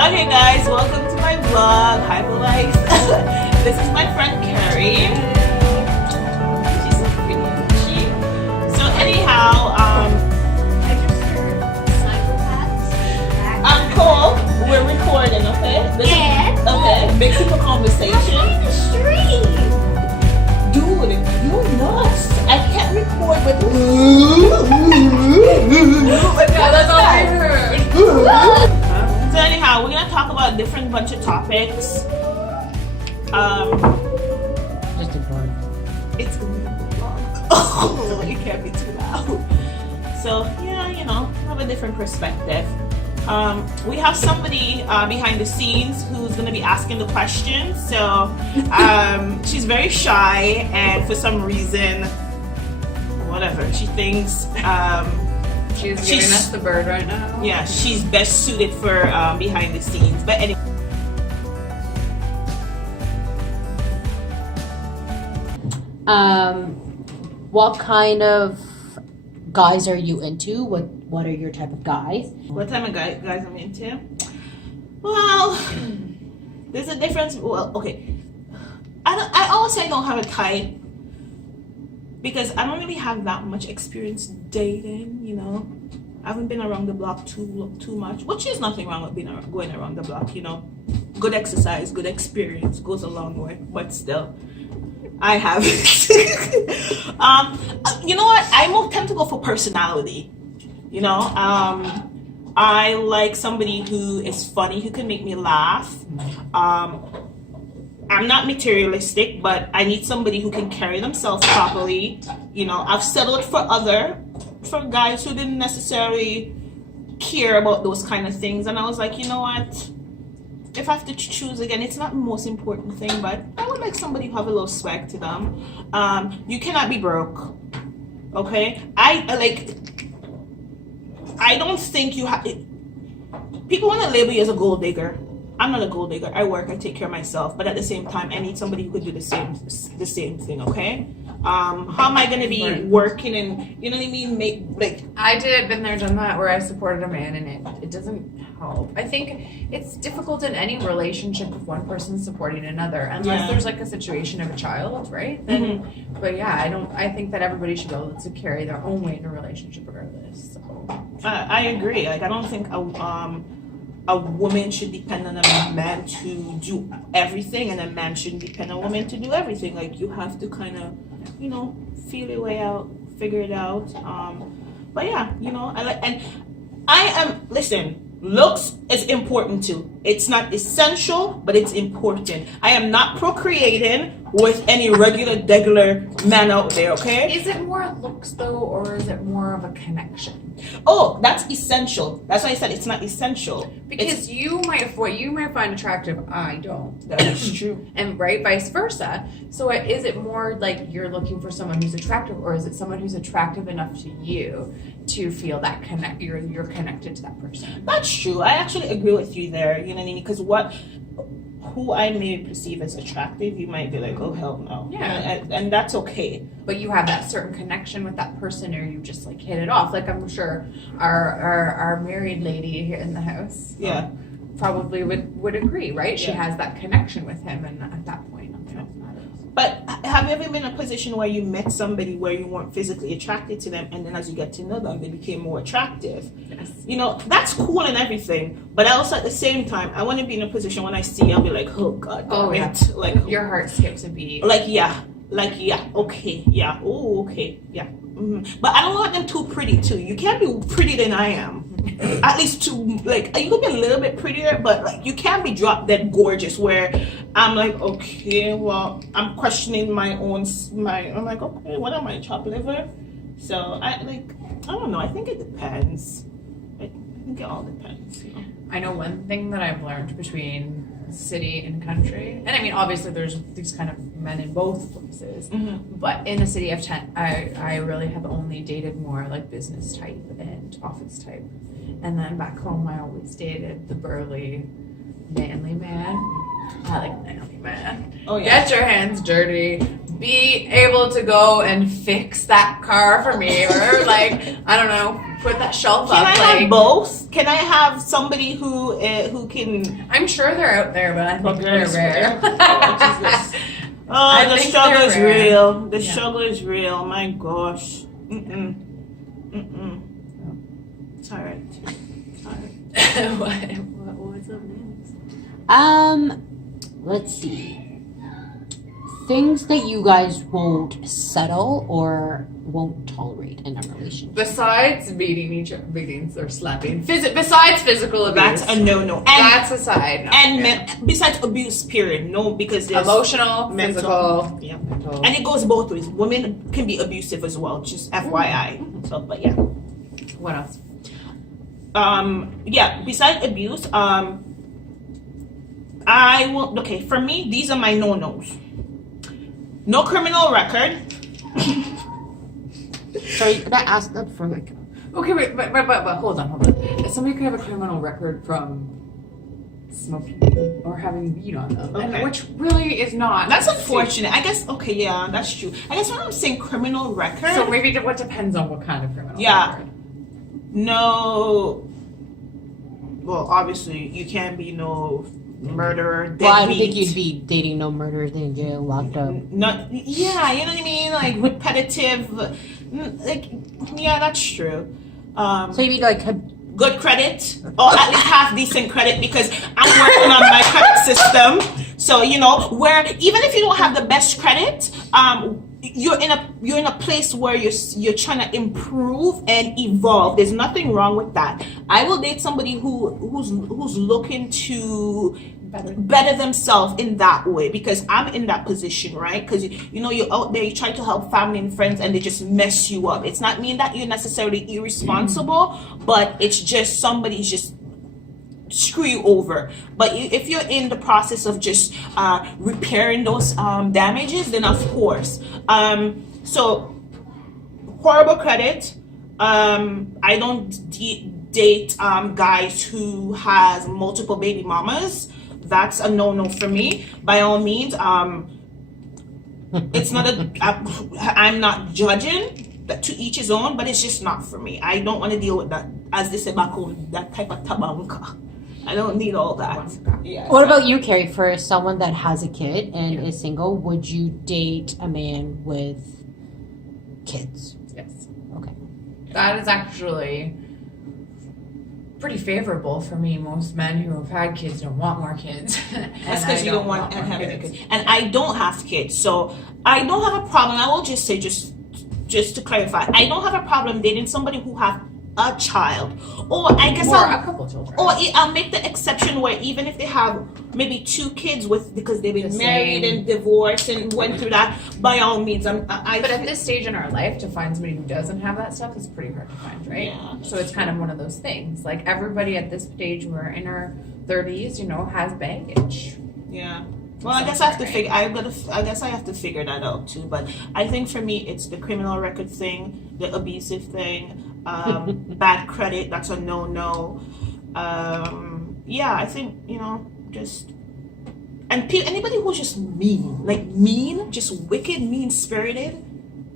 Okay guys, welcome to my vlog. Hi Lights. This is my friend Carrie. She's so pretty, isn't she? So anyhow, Cole, we're recording, okay? Okay, basic conversation. I'm the street. Dude, you're nuts. I can't record with Yeah, that's all I heard. So anyhow, we're gonna talk about a different bunch of topics. Just ignore it. It's gonna be long. Oh, it can't be too loud. So yeah, you know, have a different perspective. We have somebody behind the scenes who's gonna be asking the questions. So she's very shy, and for some reason, whatever, she thinks She's giving us the bird right now. yeah, she's best suited for behind the scenes. But anyway. What kind of guys are you into? What are your type of guys? What type of guys I'm into? Well, there's a difference. Well, okay. I always say I don't have a type because I don't really have that much experience dating. You know, I haven't been around the block too much, which is nothing wrong with going around the block. You know, good exercise, good experience goes a long way. But still, I have. You know what? I more tend to go for personality. You know, I like somebody who is funny, who can make me laugh. I'm not materialistic, but I need somebody who can carry themselves properly. You know, I've settled for guys who didn't necessarily care about those kind of things, and I was like, you know what? If I have to choose again, it's not the most important thing, but I would like somebody who have a little swag to them. You cannot be broke, okay? I don't think you have. People want to label you as a gold digger. I'm not a gold digger. I work. I take care of myself. But at the same time, I need somebody who could do the same thing. Okay. How am I going to be working and you know what I mean? I been there, done that, where I supported a man, and it doesn't help. I think it's difficult in any relationship if one person's supporting another, unless there's like a situation of a child, right? Then, but yeah, I think that everybody should be able to carry their own weight in a relationship regardless. So. I agree. Like I don't think a woman should depend on a man to do everything, and a man shouldn't depend on a woman to do everything. Like you have to kind of, you know, feel your way out, figure it out. But yeah, you know, listen. Looks is important too. It's not essential, but it's important. I am not procreating with any regular man out there, okay? Is it more looks though, or is it more of a connection? Oh, that's essential. That's why I said it's not essential. Because what you might find attractive, I don't. That is true. And right, vice versa. So is it more like you're looking for someone who's attractive, or is it someone who's attractive enough to you to feel that you're connected to that person? That's true. I actually agree with you there. You know what I mean? Because who I may perceive as attractive, you might be like, oh hell no. Yeah. And that's okay. But you have that certain connection with that person, or you just like hit it off. Like I'm sure our married lady here in the house, probably would agree, right? She has that connection with him, and at that point, nothing else matters. But have you ever been in a position where you met somebody where you weren't physically attracted to them, and then as you get to know them, they became more attractive? Yes. You know, that's cool and everything, but also at the same time, I want to be in a position when I see, I'll be like, oh God, damn it. Like your heart skips a beat. Okay, yeah, oh, okay, yeah. Mm-hmm. But I don't want them too pretty too. You can't be prettier than I am. At least you could be a little bit prettier, but like you can't be drop dead gorgeous where I'm like, okay, well, I'm questioning I'm like, okay, what am I, chopped liver? So I don't know, I think it depends. I think it all depends, you know. I know one thing that I've learned between city and country, and I mean obviously there's these kind of men in both places, but in the city I really have only dated more like business type and office type, and then back home I always dated the burly manly man. I like manly man. Oh yeah. Get your hands dirty, be able to go and fix that car for me, or like I don't know, put that shelf Can up. I have both? Can I have somebody who can? I'm sure they're out there, but I think Okay, they're rare. Oh, I the think struggle they're is rare. real. The Yeah. struggle is real. My gosh. It's alright. What's up next? Let's see. Things that you guys won't settle or won't tolerate in a relationship. Besides beatings or slapping, besides physical abuse, That's a no-no. And that's aside. No. besides abuse, period. No, because there's Emotional, mental. physical. Yeah. Mental. And it goes both ways. Women can be abusive as well. Just FYI. So, but yeah. What else? Yeah. Besides abuse, I will. Okay, for me, these are my no-nos. No criminal record. Sorry, could I ask that for like? Okay, wait, but hold on. If somebody could have a criminal record from smoking or having weed on them, Okay. and which really is not. That's unfortunate. I guess. Okay, yeah, that's true. I guess when I'm saying criminal record. So maybe what depends on what kind of criminal Yeah. record. No. Well, obviously, you can't be no murderer. Well, I don't think deadbeat. you'd be dating no murderers in jail, locked up. Not, yeah, you know what I mean? Like repetitive. Like, yeah, that's true. So you'd be like, Good credit, or at least half decent credit, because I'm working on my credit system. So where even if you don't have the best credit, you're in a place where you're trying to improve and evolve. There's nothing wrong with that. I will date somebody who's looking to better themselves in that way, because I'm in that position, right? Because you're out there, you try to help family and friends, and they just mess you up. It's not mean that you're necessarily irresponsible, but it's just somebody's just screw you over. But if you're in the process of just repairing those damages, then of course. So horrible credit. I don't date guys who has multiple baby mamas. That's a no-no for me. By all means, it's not I'm not judging. That to each his own, but it's just not for me. I don't want to deal with that, as they say back home, that type of tabanka. I don't need all that. Yeah. what about you, Carrie? For someone that has a kid and is single, would you date a man with kids? Yes. Okay. That is actually pretty favorable for me. Most men who have had kids don't want more kids. That's because you don't want to have any kids. And I don't have kids, so I don't have a problem. I will just say, just to clarify, I don't have a problem dating somebody who have a child, or I guess or a couple children. Or I'll make the exception where even if they have maybe 2 kids because they've been married and divorced and went through that, by all means, But at this stage in our life, to find somebody who doesn't have that stuff is pretty hard to find, right? Yeah, so it's kind of one of those things. Like everybody at this stage, we're in our 30s, has baggage. Yeah. Well, I guess I have to figure. I guess I have to figure that out too. But I think for me, it's the criminal record thing, the abusive thing, bad credit. That's a no-no. Yeah, I think just anybody who's just mean, just wicked, mean-spirited,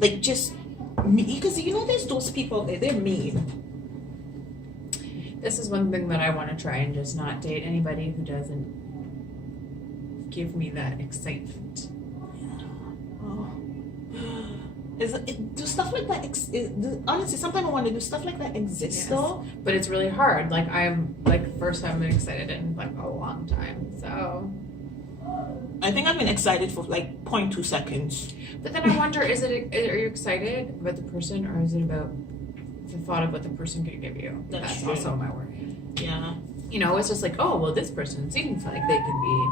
like just because there's those people they're mean. This is one thing that I want to try and just not date anybody who doesn't give me that excitement. Do stuff like that honestly, sometimes I want to do stuff like that exist though? But it's really hard. Like I'm first time I've been excited in a long time. So I think I've been excited for 0.2 seconds. But then I wonder, are you excited about the person, or is it about the thought of what the person could give you? That's true. Also my worry. Yeah. It's just this person seems like they could be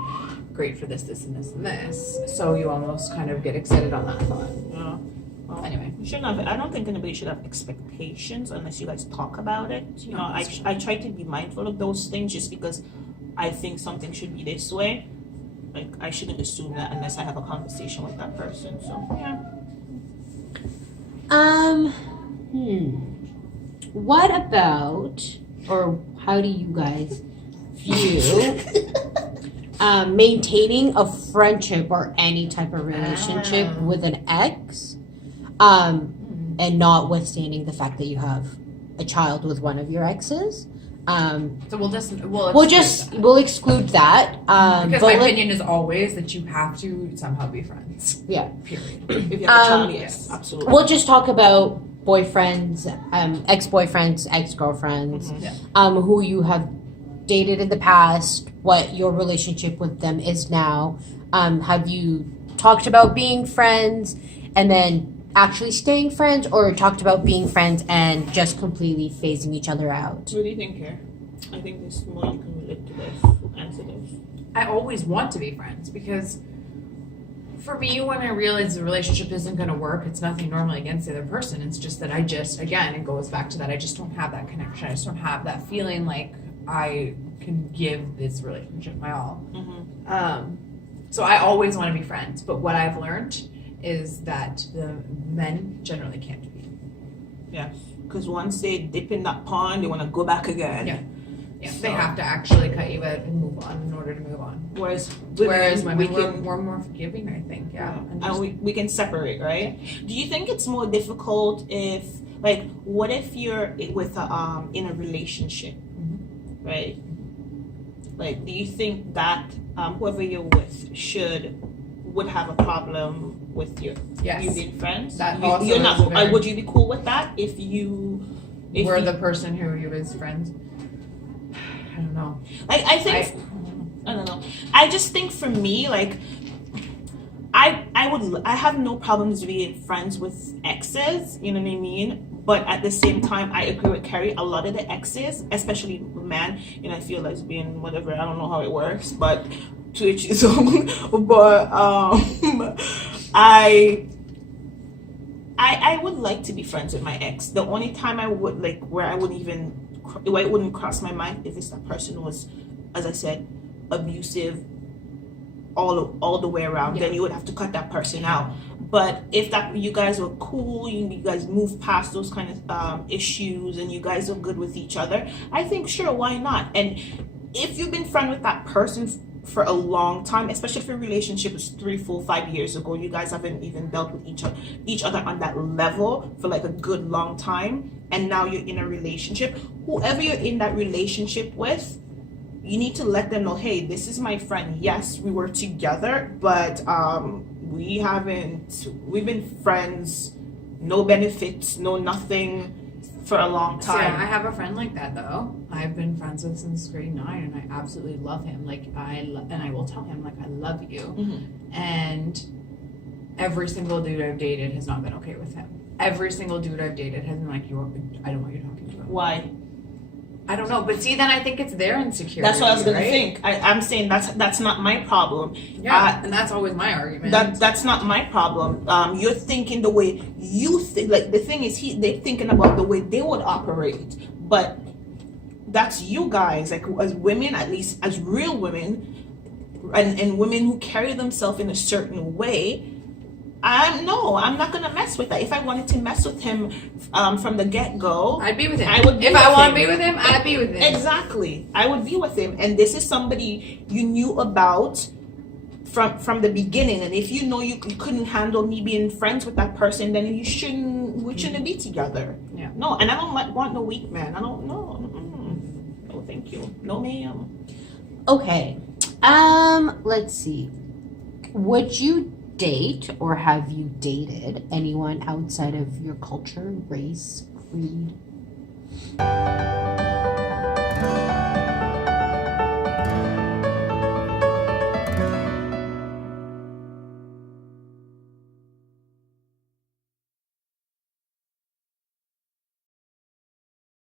great for this, this, and this, and this. So you almost kind of get excited on that thought. Yeah. Well, Anyway. you shouldn't have. I don't think anybody should have expectations unless you guys talk about it. I try to be mindful of those things just because I think something should be this way. I shouldn't assume that unless I have a conversation with that person. So yeah. What about, or how do you guys view maintaining a friendship or any type of relationship with an ex, and notwithstanding the fact that you have a child with one of your exes. So we'll We'll exclude that. because but my let- opinion is always that you have to somehow be friends. Yeah. Period. If you have a child, Um, yes, absolutely. We'll just talk about boyfriends, ex-boyfriends, ex-girlfriends, Mhm. who you have dated in the past, what your relationship with them is now. Have you talked about being friends and then actually staying friends, or talked about being friends and just completely phasing each other out? What do you think here? I think there's more you can relate to this. Answer this. I always want to be friends because for me, when I realize the relationship isn't going to work, it's nothing normally against the other person. It's just that again, it goes back to that. I just don't have that connection. I just don't have that feeling like I can give this relationship my all. Mm-hmm. So I always want to be friends. But what I've learned is that the men generally can't be. Because once they dip in that pond, they want to go back again. Yeah. Yeah, So- they have to actually cut you out and move on in order to move on. Whereas Women, we we're can, more forgiving, I think. Yeah. and we can separate, right? Do you think it's more difficult if, like, what if you're with in a relationship, right? Like, do you think that whoever you're with would have a problem with you Yes. being friends? That You- also you're is not. very- Would you be cool with that if you? We're the person who you was friends. I don't know. Like, I think I don't know. I just think for me, like, I have no problems being friends with exes. You know what I mean? But at the same time, I agree with Carrie. A lot of the exes, especially men, you know, I feel lesbian, whatever. I don't know how it works, but to each his own. But I would like to be friends with my ex. The only time I would like where it wouldn't cross my mind if that person was, as I said, abusive all the way around. Then you would have to cut that person out. But if that you guys are cool, you guys move past those kind of issues, and you guys are good with each other, I think sure, why not? And if you've been friend with that person for a long time, especially if your relationship is 3, 4, 5 years ago, you guys haven't even dealt with each other on that level for like a good long time, and now you're in a relationship, whoever you're in that relationship with, you need to let them know, hey, this is my friend. Yes, we were together, but we've been friends, no benefits, no nothing for a long So, yeah, I time. have a friend like that though. I've been friends with since grade 9, and I absolutely love him. Like and I will tell him like I love you. Mhm. And every single dude I've dated has not been okay with him. Every single dude I've dated has been like, I don't want you talking to him. Why? I don't know, but see, then I think it's their insecurity. That's what I was gonna right? think. I'm saying that's not my problem. Yeah, and that's always my argument. That's not my problem. You're thinking the way you think. Like the thing is, they're thinking about the way they would operate, but that's you guys. Like as women, at least as real women, and women who carry themselves in a certain way. I'm not gonna mess with that. If I wanted to mess with him from the get-go, I'd be with him. I would be if with I want to him. be with him, I'd be with him. Exactly. I would be with him. And this is somebody you knew about from the beginning. And if you know you couldn't handle me being friends with that person, then we shouldn't be together. Yeah. No, and I don't want no weak man. I don't know. No, thank you. No, ma'am. Okay. Let's see. Would you date or have you dated anyone outside of your culture, race, creed?